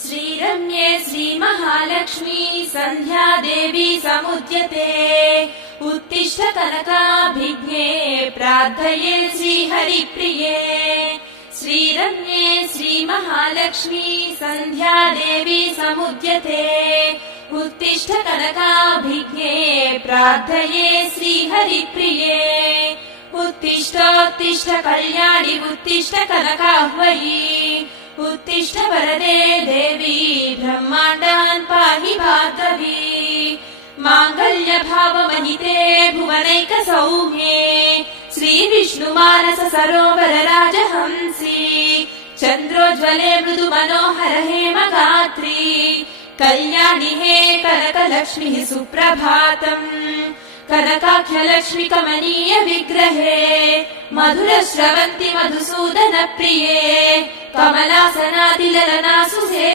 श्रीरम्ये श्रीमहालक्ष्मी सन्ध्या देवी समुद्यते उत्तिष्ठ कनकाभिज्ञे प्रार्थये श्रीहरिप्रिये। श्रीरम्ये श्रीमहालक्ष्मी सन्ध्या देवी समुद्यते उत्तिष्ठ कनकाभिज्ञे प्रार्थये श्रीहरिप्रिये। उत्तिष्ठोत्तिष्ठ कल्याणि उत्तिष्ठ कनकाह्वयि उत्तिष्ठ वरदे देवी ब्रह्माण्डान् पाहि भार्गवी। माङ्गल्य भावमहिते भुवनैक सौम्ये श्रीविष्णुमानस सरोवर राजहंसी चन्द्रोज्ज्वले मृदु मनोहर हेमगात्री कल्याणि हे कनकलक्ष्मीः सुप्रभातम्। कनकाख्यलक्ष्मि कमनीय विग्रहे मधुर स्रवन्ति मधुसूदन प्रिये कमलासनादिललना सुसे